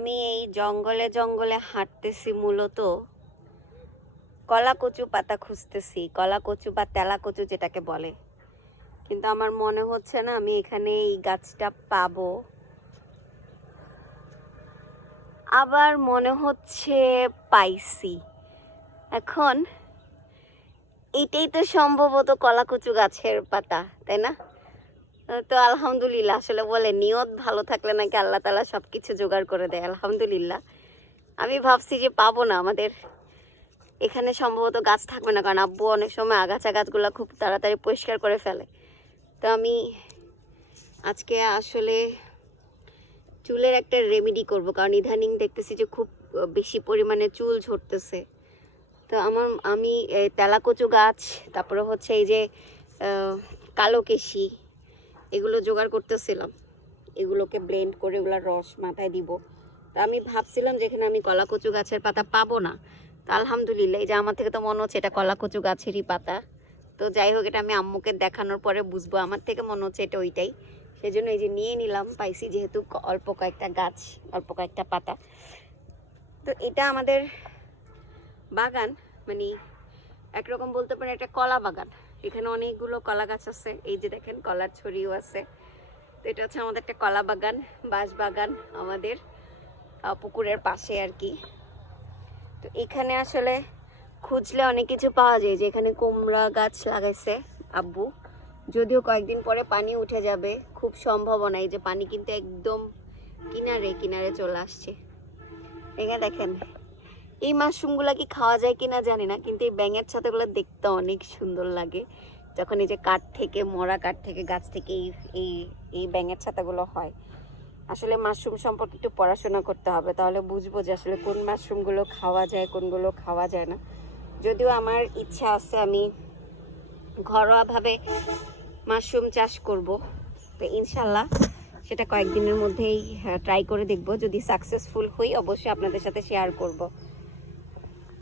আমি এই জঙ্গলে জঙ্গলে হাঁটতেছি মূলত কলা কচু পাতা খুঁজতেছি, কলা কচু বা তেলা কচু যেটাকে বলে। কিন্তু আমার মনে হচ্ছে না আমি এখানে এই গাছটা পাবো। আবার মনে হচ্ছে পাইছি। এখন এটাই তো সম্ভবত কলা কচু গাছের পাতা, তাই না? তো আলহামদুলিল্লাহ, আসলে বলে নিয়ত ভালো থাকলে নাকি আল্লাহ তাআলা সব কিছু জোগাড় করে দেয়। আলহামদুলিল্লাহ, আমি ভাবছি যে পাবো না, আমাদের এখানে সম্ভবত গাছ থাকবে না, কারণ আব্বু অনেক সময় আগাছা গাছগুলো খুব তাড়াতাড়ি পরিষ্কার করে ফেলে। তো আমি আজকে আসলে চুলের একটা রেমেডি করব, কারণ ইদানিং দেখতেছি যে খুব বেশি পরিমাণে চুল ঝরতেছে। তো আমি তেলা কচু গাছ, তারপরে হচ্ছে এই যে কালো কেশি, এগুলো জোগাড় করতেছিলাম। এগুলোকে ব্লেন্ড করে ওগুলোর রস মাথায় দিব। তো আমি ভাবছিলাম যে এখানে আমি কলা কচু গাছের পাতা পাবো না। তো আলহামদুলিল্লাহ, এই যে আমার থেকে তো মনে হচ্ছে এটা কলা কচু গাছেরই পাতা। তো যাই হোক, এটা আমি আম্মুকে দেখানোর পরে বুঝবো, আমার থেকে মনে হচ্ছে এটা ওইটাই। সেই জন্য এই যে নিয়ে নিলাম, পাইছি যেহেতু অল্প কয়েকটা গাছ, অল্প কয়েকটা পাতা। তো এটা আমাদের বাগান, মানে একরকম বলতে পারেন একটা কলা বাগান। এখানে অনেকগুলো কলা গাছ আছে, এই যে দেখেন কলার ছড়িও আছে। তো এটা হচ্ছে আমাদের একটা কলা বাগান, বাঁশ বাগান আমাদের পুকুরের পাশে আর কি। তো এখানে আসলে খুঁজলে অনেক কিছু পাওয়া যায়। যে এখানে কুমড়া গাছ লাগাইছে আব্বু, যদিও কয়েকদিন পরে পানি উঠে যাবে, খুব সম্ভাবনা। এই যে পানি কিন্তু একদম কিনারে কিনারে চলে আসছে। এখানে দেখেন এই মাশরুমগুলা কি খাওয়া যায় কিনা জানি না, কিন্তু এই ব্যাঙের ছাতাগুলো দেখতে অনেক সুন্দর লাগে। যখন এই যে কাঠ থেকে, মরা কাঠ থেকে, গাছ থেকে এই এই ব্যাঙের ছাতাগুলো হয়। আসলে মাশরুম সম্পর্কে একটু পড়াশোনা করতে হবে, তাহলে বুঝবো যে আসলে কোন মাশরুমগুলো খাওয়া যায়, কোনগুলো খাওয়া যায় না। যদিও আমার ইচ্ছা আছে আমি ঘরোয়াভাবে মাশরুম চাষ করব। তো ইনশাল্লাহ সেটা কয়েকদিনের মধ্যেই ট্রাই করে দেখব। যদি সাকসেসফুল হই অবশ্যই আপনাদের সাথে শেয়ার করব।